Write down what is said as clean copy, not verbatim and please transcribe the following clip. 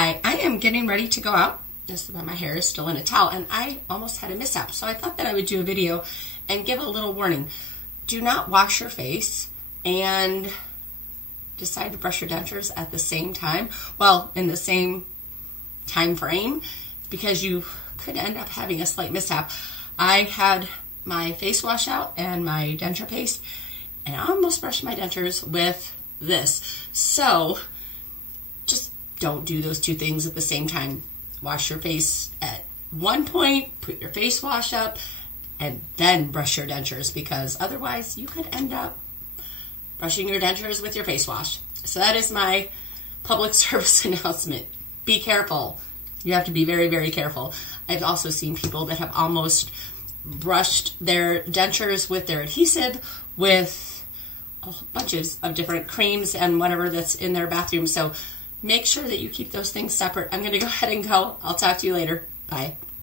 Hi, I am getting ready to go out. My hair is still in a towel, and I almost had a mishap. So I thought that I would do a video and give a little warning. Do not wash your face and decide to brush your dentures at the same time. Well, in the same time frame, because you could end up having a slight mishap. I had my face wash out and my denture paste, and I almost brushed my dentures with this. So just don't do those two things at the same time. Wash your face at one point, put your face wash up, and then brush your dentures, because otherwise you could end up brushing your dentures with your face wash. So that is my public service announcement. Be careful. You have to be very, very careful. I've also seen people that have almost brushed their dentures with their adhesive, with bunches of different creams and whatever that's in their bathroom. So make sure that you keep those things separate. I'm going to go ahead and go. I'll talk to you later. Bye.